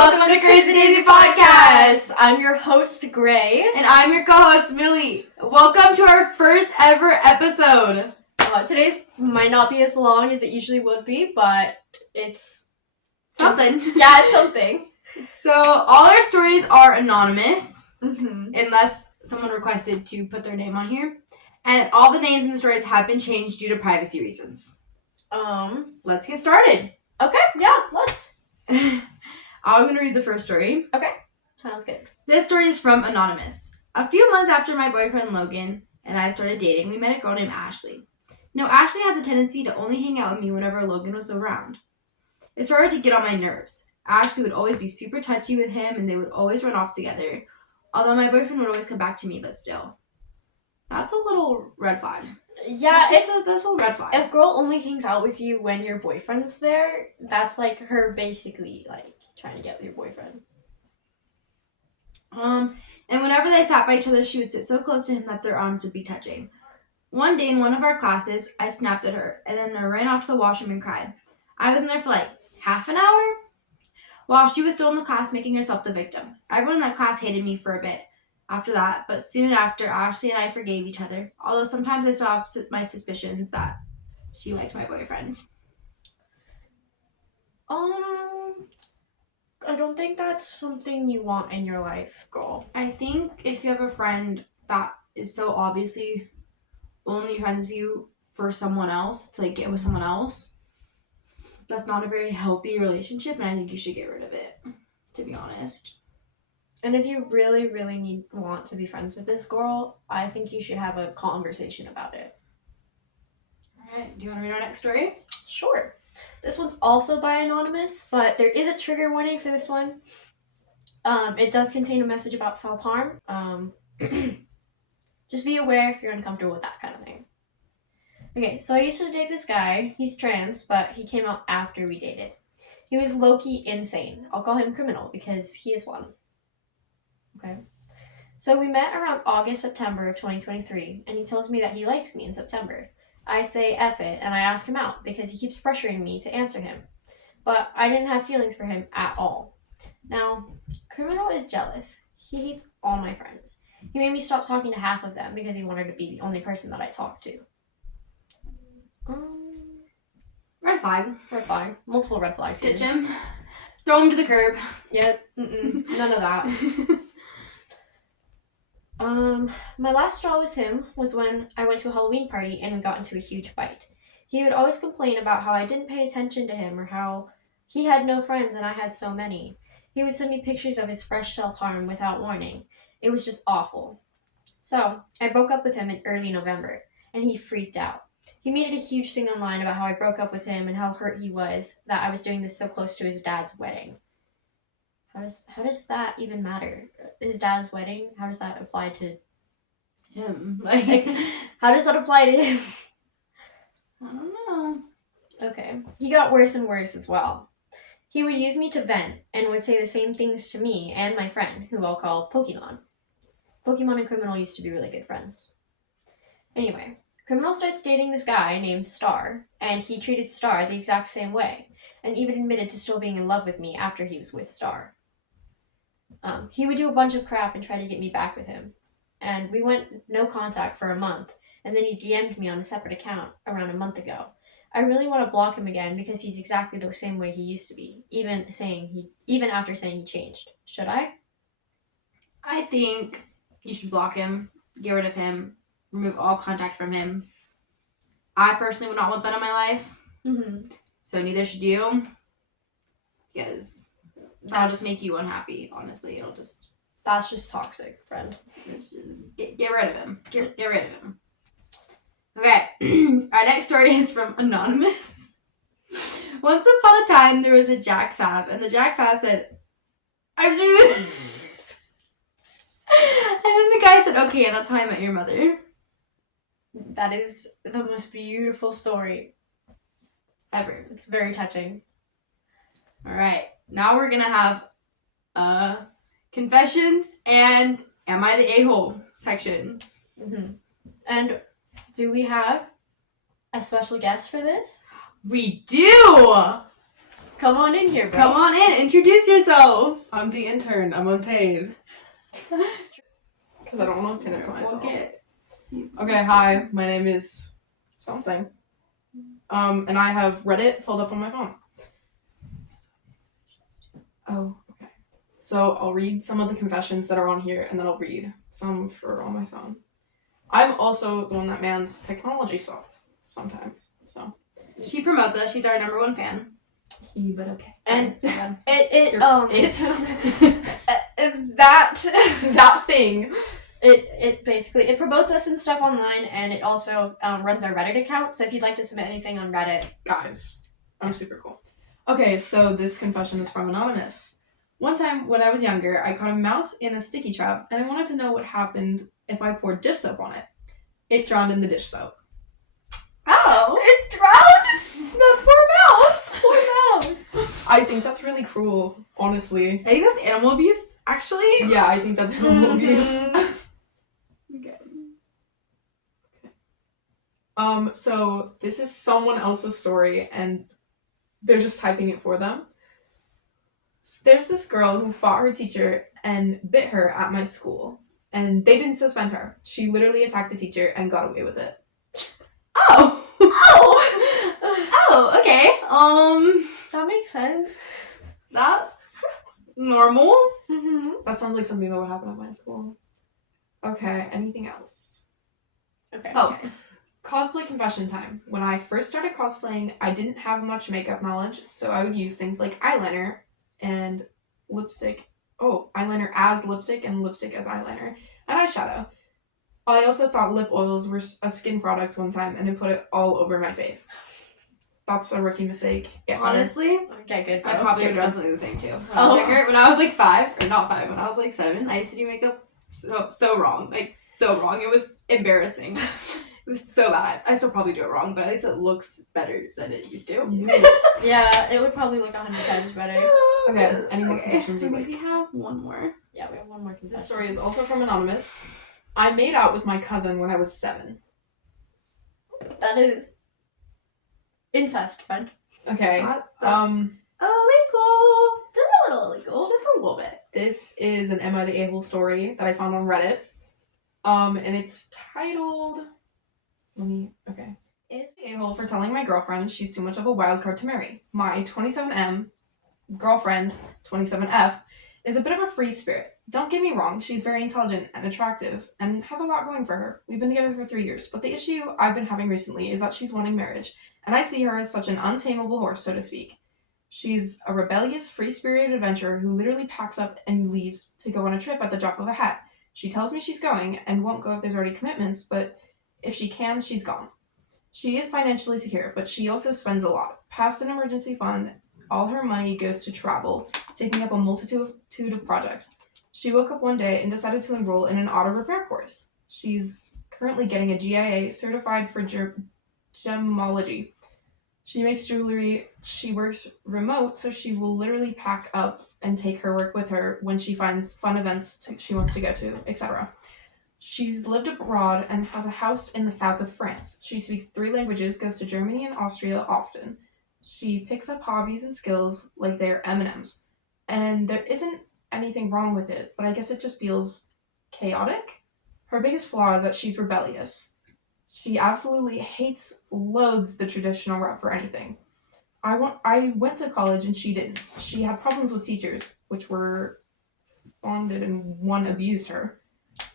welcome to CrazyDaizyPodcast. I'm your host, Gray. And I'm your co-host, Millie. Welcome to our first ever episode. Today's might not be as long as it usually would be, but it's... something. Yeah, it's something. So, all our stories are anonymous, Mm-hmm. unless someone requested to put their name on here. And all the names in the stories have been changed due to privacy reasons. Let's get started. Okay, yeah, let's. I'm going to read the first story. Okay, sounds good. This story is from Anonymous. A few months after my boyfriend Logan and I started dating, we met a girl named Ashley. Now, Ashley had the tendency to only hang out with me whenever Logan was around. It started to get on my nerves. Ashley would always be super touchy with him, and they would always run off together. Although my boyfriend would always come back to me, but still. That's a little red flag. Yeah, that's a little red flag. If girl only hangs out with you when your boyfriend's there, that's like her basically like trying to get with your boyfriend. And whenever they sat by each other, she would sit so close to him that their arms would be touching. One day in one of our classes, I snapped at her, and then I ran off to the washroom and cried. I was in there for like half an hour while she was still in the class making herself the victim. Everyone in that class hated me for a bit after that, but soon after, Ashley and I forgave each other, although sometimes I still have my suspicions that she liked my boyfriend. I don't think that's something you want in your life, girl. I think if you have a friend that is so obviously only friends with you for someone else, to like get with someone else, that's not a very healthy relationship, and I think you should get rid of it, to be honest. And if you really, really want to be friends with this girl, I think you should have a conversation about it. Alright, do you want to read our next story? Sure. This one's also by Anonymous, but there is a trigger warning for this one. It does contain a message about self-harm. Just be aware if you're uncomfortable with that kind of thing. Okay, so I used to date this guy. He's trans, but he came out after we dated. He was low-key insane. I'll call him criminal because he is one. Okay. So we met around August, September of 2023, and he tells me that he likes me in September. I say F it, and I ask him out because he keeps pressuring me to answer him. But I didn't have feelings for him at all. Now, criminal is jealous. He hates all my friends. He made me stop talking to half of them because he wanted to be the only person that I talked to. Red flag. Red flag. Multiple red flags here. Ditch him. Throw him to the curb. Yeah, none of that. My last straw with him was when I went to a Halloween party and we got into a huge fight. He would always complain about how I didn't pay attention to him or how he had no friends and I had so many. He would send me pictures of his fresh self-harm without warning. It was just awful. So, I broke up with him in early November, and he freaked out. He made it a huge thing online about how I broke up with him and how hurt he was that I was doing this so close to his dad's wedding. How does that even matter? His dad's wedding? How does that apply to him? Like, how does that apply to him? I don't know. Okay. He got worse and worse as well. He would use me to vent and would say the same things to me and my friend, who I'll call Pokemon. Pokemon and Criminal used to be really good friends. Anyway, Criminal starts dating this guy named Star, and he treated Star the exact same way, and even admitted to still being in love with me after he was with Star. He would do a bunch of crap and try to get me back with him, and we went no contact for a month, and then he DM'd me on a separate account around a month ago. I really want to block him again because he's exactly the same way he used to be, even after saying he changed. Should I? I think you should block him, get rid of him, remove all contact from him. I personally would not want that in my life. Mm-hmm. So neither should you. Because that'll just make you unhappy, honestly. That's just toxic, friend. It's just get rid of him. Get rid of him. Okay. Our next story is from Anonymous. Once upon a time, there was a Jack Fab, and the Jack Fab said, I'm doing this. And then the guy said, okay, and that's how I met your mother. That is the most beautiful story ever. It's very touching. Alright, now we're gonna have confessions and Am I the A-hole section. Mm-hmm. And do we have a special guest for this? We do! Come on in here, bro. Come on in, introduce yourself. I'm the intern. I'm unpaid. Because I don't want to pin it to myself. Okay, hi. My name is something. And I have Reddit pulled up on my phone. Oh, okay. So I'll read some of the confessions that are on here, and then I'll read some for on my phone. I'm also the one that mans technology stuff sometimes, so. She promotes us. She's our number one fan. But okay. And Sorry. That thing. It basically it promotes us and stuff online, and it also runs our Reddit account. So if you'd like to submit anything on Reddit, Guys, I'm super cool. Okay, so this confession is from Anonymous. One time when I was younger, I caught a mouse in a sticky trap, and I wanted to know what happened if I poured dish soap on it. It drowned in the dish soap. Oh, it drowned the poor mouse. Poor mouse. I think that's really cruel, honestly. I think that's animal abuse, actually. Yeah, I think that's animal abuse. Okay. So this is someone else's story, and they're just typing it for them. There's this girl who fought her teacher and bit her at my school, and they didn't suspend her. She literally attacked the teacher and got away with it. Oh. Oh, okay. That makes sense. That's normal. Mm-hmm. That sounds like something that would happen at my school. Okay, anything else? Okay. Oh. Cosplay confession time. When I first started cosplaying, I didn't have much makeup knowledge, so I would use things like eyeliner and lipstick. Oh, eyeliner as lipstick and lipstick as eyeliner. And eyeshadow. I also thought lip oils were a skin product one time, and I put it all over my face. That's a rookie mistake. Get better. Honestly, Okay, good. I probably would have done something the same too. Oh. When I was like 5, or not 5, when I was like 7, I used to do makeup so wrong. Like, so wrong. It was embarrassing. It was so bad. I still probably do it wrong, but at least it looks better than it used to. Yeah, it would probably look 100 times better. Okay, any more confessions you like? We have one more. Yeah, we have one more confession. This story is also from Anonymous. I made out with my cousin when I was 7. That is incest, friend. Okay. Illegal. Just a little illegal. Just a little bit. This is an Am I the A-hole story that I found on Reddit. And it's titled... Okay. Is the a-hole for telling my girlfriend she's too much of a wild card to marry. My 27M girlfriend, 27F, is a bit of a free spirit. Don't get me wrong, she's very intelligent and attractive and has a lot going for her. We've been together for 3 years, but the issue I've been having recently is that she's wanting marriage, and I see her as such an untamable horse, so to speak. She's a rebellious, free-spirited adventurer who literally packs up and leaves to go on a trip at the drop of a hat. She tells me she's going and won't go if there's already commitments, but if she can, she's gone. She is financially secure, but she also spends a lot. Past an emergency fund, all her money goes to travel, taking up a multitude of projects. She woke up one day and decided to enroll in an auto repair course. She's currently getting a GIA certified for gemology. She makes jewelry. She works remote, so she will literally pack up and take her work with her when she finds fun events she wants to go to, etc. She's lived abroad and has a house in the south of France. She speaks 3 languages, goes to Germany and Austria often. She picks up hobbies and skills like they're M&Ms. And there isn't anything wrong with it, but I guess it just feels chaotic. Her biggest flaw is that she's rebellious. She absolutely loathes the traditional route for anything. I went to college and she didn't. She had problems with teachers, which were bonded and one abused her.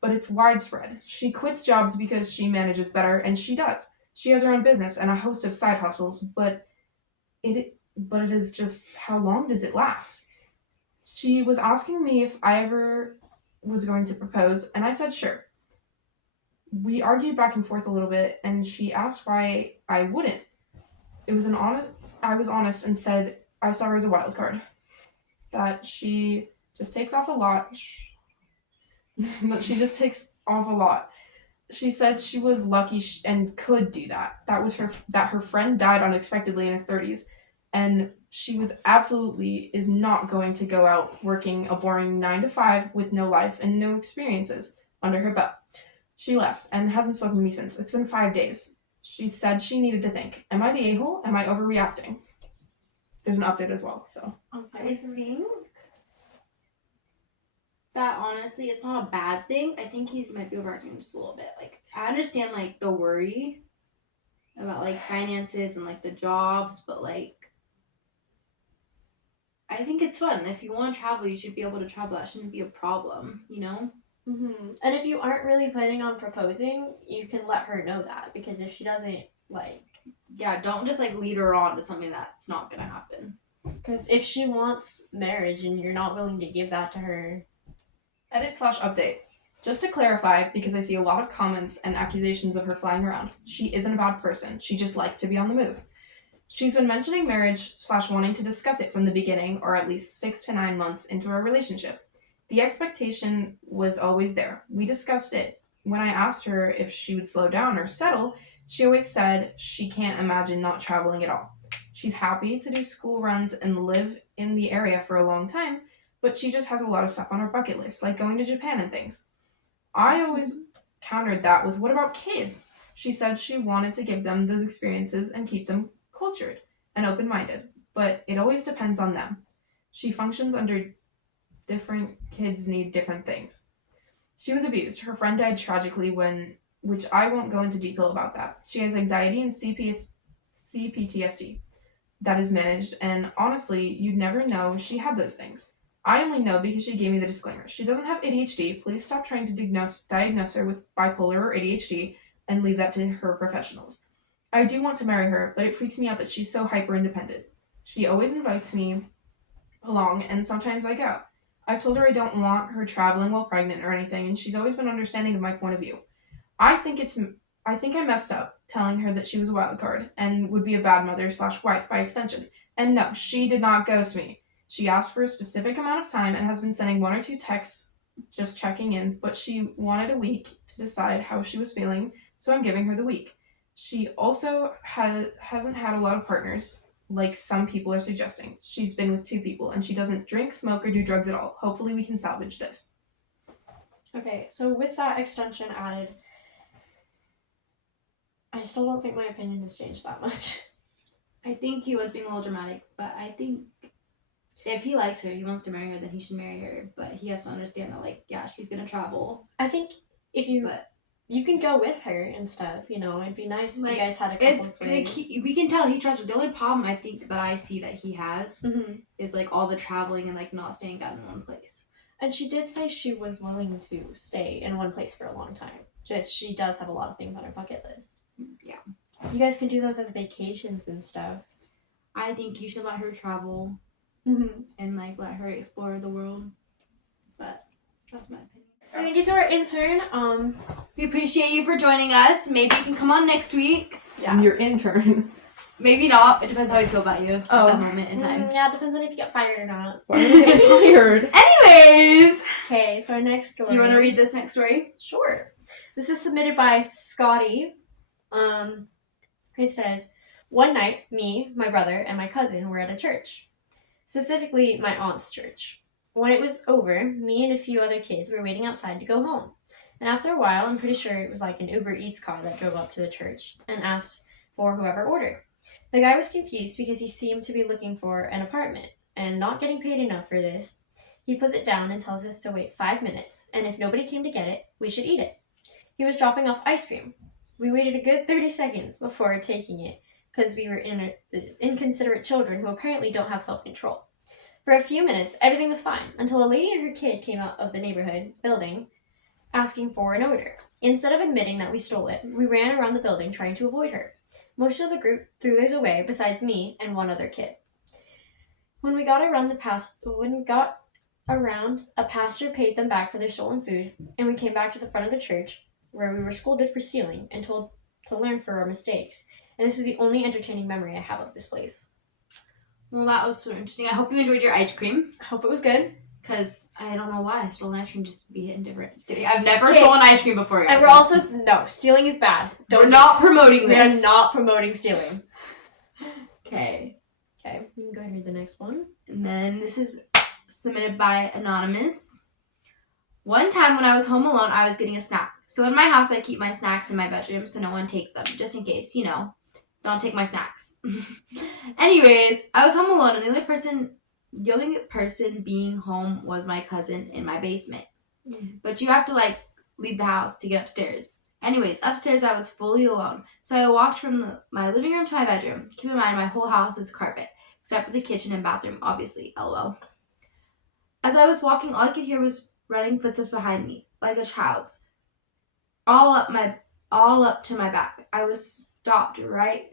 But it's widespread. She quits jobs because she manages better, and she does. She has her own business and a host of side hustles, but it is just, how long does it last? She was asking me if I ever was going to propose, and I said sure. We argued back and forth a little bit, and she asked why I wouldn't. I was honest and said I saw her as a wild card. That she just takes off a lot. She said she was lucky and could do that. That her friend died unexpectedly in his 30s, and she is not going to go out working a boring 9 to 5 with no life and no experiences under her belt. She left and hasn't spoken to me since. It's been 5 days. She said she needed to think. Am I the a-hole? Am I overreacting? there's an update as well. So I think that honestly, it's not a bad thing. I think he might be overacting just a little bit. Like, I understand like the worry about like finances and like the jobs, but like I think it's fun. If you want to travel, you should be able to travel. That shouldn't be a problem, you know? And if you aren't really planning on proposing, you can let her know that, because if she doesn't, like... Yeah, don't just, like, lead her on to something that's not going to happen. Because if she wants marriage and you're not willing to give that to her... Edit/update. Just to clarify, because I see a lot of comments and accusations of her flying around, she isn't a bad person. She just likes to be on the move. She's been mentioning marriage/wanting to discuss it from the beginning, or at least 6 to 9 months into our relationship. The expectation was always there. We discussed it. When I asked her if she would slow down or settle, she always said she can't imagine not traveling at all. She's happy to do school runs and live in the area for a long time, but she just has a lot of stuff on her bucket list, like going to Japan and things. I always countered that with, what about kids? She said she wanted to give them those experiences and keep them cultured and open-minded, but it always depends on them. She functions under different kids need different things. She was abused. Her friend died tragically which I won't go into detail about that. She has anxiety and CPTSD that is managed, and honestly, you'd never know she had those things. I only know because she gave me the disclaimer. She doesn't have ADHD. Please stop trying to diagnose her with bipolar or ADHD and leave that to her professionals. I do want to marry her, but it freaks me out that she's so hyper-independent. She always invites me along, and sometimes I go. I've told her I don't want her traveling while pregnant or anything, and she's always been understanding of my point of view. I think I messed up telling her that she was a wild card and would be a bad mother/wife by extension. And no, she did not ghost me. She asked for a specific amount of time and has been sending 1 or 2 texts just checking in, but she wanted a week to decide how she was feeling, so I'm giving her the week. She also hasn't had a lot of partners, like some people are suggesting. She's been with 2 people, and she doesn't drink, smoke, or do drugs at all. Hopefully we can salvage this. Okay, so with that extension added, I still don't think my opinion has changed that much. I think he was being a little dramatic, but I think if he likes her, he wants to marry her, then he should marry her. But he has to understand that, like, yeah, she's going to travel. I think if you... You can go with her and stuff, you know. It'd be nice if you guys had a couple swings. We can tell he trusts her. The only problem I think that I see that he has is, like, all the traveling and, like, not staying down in one place. And she did say she was willing to stay in one place for a long time. Just, she does have a lot of things on her bucket list. Yeah. You guys can do those as vacations and stuff. I think you should let her travel and, like, let her explore the world. But that's my opinion. So thank you to our intern. We appreciate you for joining us. Maybe you can come on next week. Yeah. I'm your intern. Maybe not. It depends how we feel about you at that moment in time. Yeah, it depends on if you get fired or not. Why did you get fired? Anyways. Okay, so our next story. Do you want to read this next story? Sure. This is submitted by Scotty. It says, one night, me, my brother, and my cousin were at a church. Specifically, my aunt's church. When it was over, me and a few other kids were waiting outside to go home. And after a while, I'm pretty sure it was like an Uber Eats car that drove up to the church and asked for whoever ordered. The guy was confused because he seemed to be looking for an apartment and not getting paid enough for this. He puts it down and tells us to wait 5 minutes, and if nobody came to get it, we should eat it. He was dropping off ice cream. We waited a good 30 seconds before taking it because we were inconsiderate children who apparently don't have self-control. For a few minutes, everything was fine, until a lady and her kid came out of the neighborhood building asking for an order. Instead of admitting that we stole it, we ran around the building trying to avoid her. Most of the group threw theirs away, besides me and one other kid. When we got around, a pastor paid them back for their stolen food, and we came back to the front of the church, where we were scolded for stealing and told to learn from our mistakes. And this is the only entertaining memory I have of this place. Well, that was so interesting. I hope you enjoyed your ice cream. I hope it was good. Because I don't know why I stole an ice cream just to be indifferent. Just kidding. I've never stolen ice cream before, guys. And we're also... No, stealing is bad. We're not promoting this. We are not promoting stealing. Okay. Okay, you can go ahead and read the next one. And then this is submitted by Anonymous. One time when I was home alone, I was getting a snack. So in my house, I keep my snacks in my bedroom so no one takes them, just in case, you know. Don't take my snacks. Anyways, I was home alone, and the only person being home was my cousin in my basement. But you have to, like, leave the house to get upstairs. Anyways, upstairs I was fully alone. So I walked from my living room to my bedroom. Keep in mind, my whole house is carpet, except for the kitchen and bathroom, obviously, lol. As I was walking, all I could hear was running footsteps behind me, like a child's. All up to my back. I was stopped right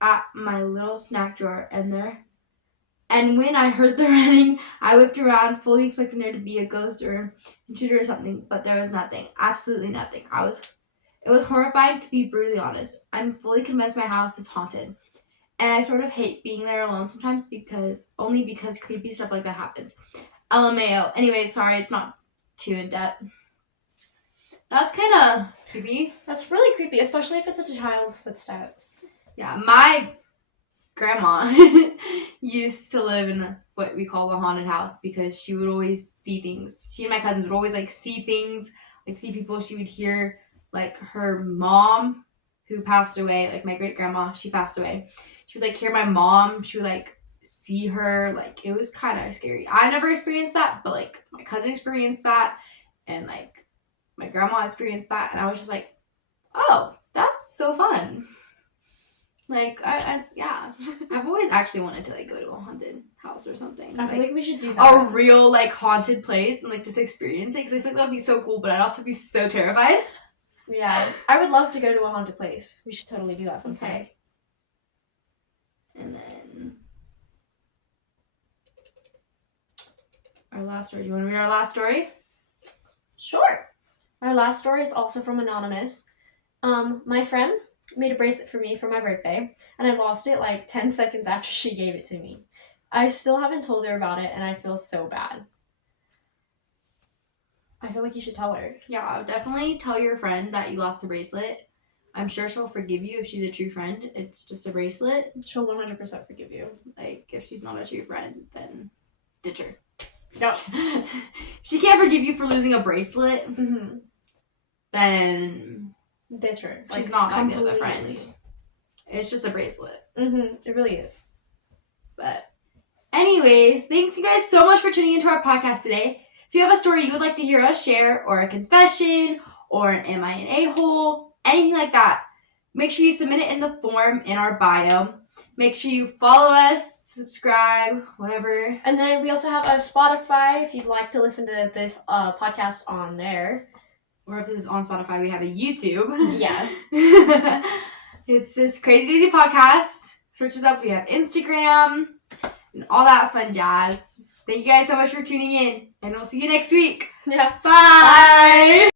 at my little snack drawer, and when I heard the running, I whipped around, fully expecting there to be a ghost or intruder or something, but there was nothing. Absolutely nothing. It was horrifying, to be brutally honest. I'm fully convinced my house is haunted. And I sort of hate being there alone sometimes because creepy stuff like that happens. LMAO. Anyway, sorry, it's not too in-depth. That's kind of creepy. That's really creepy, especially if it's a child's footsteps. Yeah, my grandma used to live in what we call the haunted house because she would always see things. She and my cousins would always, like, see things, like, see people. She would hear, like, her mom, who passed away, like, my great-grandma, she passed away. She would, like, hear my mom. She would, like, see her. Like, it was kind of scary. I never experienced that, but, like, my cousin experienced that, and, like, my grandma experienced that, and I was just like, oh, that's so fun. Like, yeah. I've always actually wanted to, like, go to a haunted house or something. I feel like we should do that. A real, like, haunted place and, like, just experience it, because I feel like that would be so cool, but I'd also be so terrified. Yeah, I would love to go to a haunted place. We should totally do that sometime. Okay. And then our last story. Do you want to read our last story? Sure. Our last story is also from Anonymous. My friend made a bracelet for me for my birthday, and I lost it like 10 seconds after she gave it to me. I still haven't told her about it, and I feel so bad. I feel like you should tell her. Yeah, definitely tell your friend that you lost the bracelet. I'm sure she'll forgive you if she's a true friend. It's just a bracelet. She'll 100% forgive you. Like, if she's not a true friend, then ditch her. No. If she can't forgive you for losing a bracelet, Mm-hmm. then Ditch her. she's not that good of a friend. It's just a bracelet. Mm-hmm. It really is. But anyways, thanks you guys so much for tuning into our podcast today. If you have a story you would like to hear us share, or a confession, or an am I an a-hole, anything like that, make sure you submit it in the form in our bio. Make sure you follow us, subscribe, whatever. And then we also have a Spotify if you'd like to listen to this podcast on there. Or if this is on Spotify, we have a YouTube. Yeah. It's just CrazyDaizyPodcast. Search us up. We have Instagram and all that fun jazz. Thank you guys so much for tuning in, and we'll see you next week. Yeah. Bye!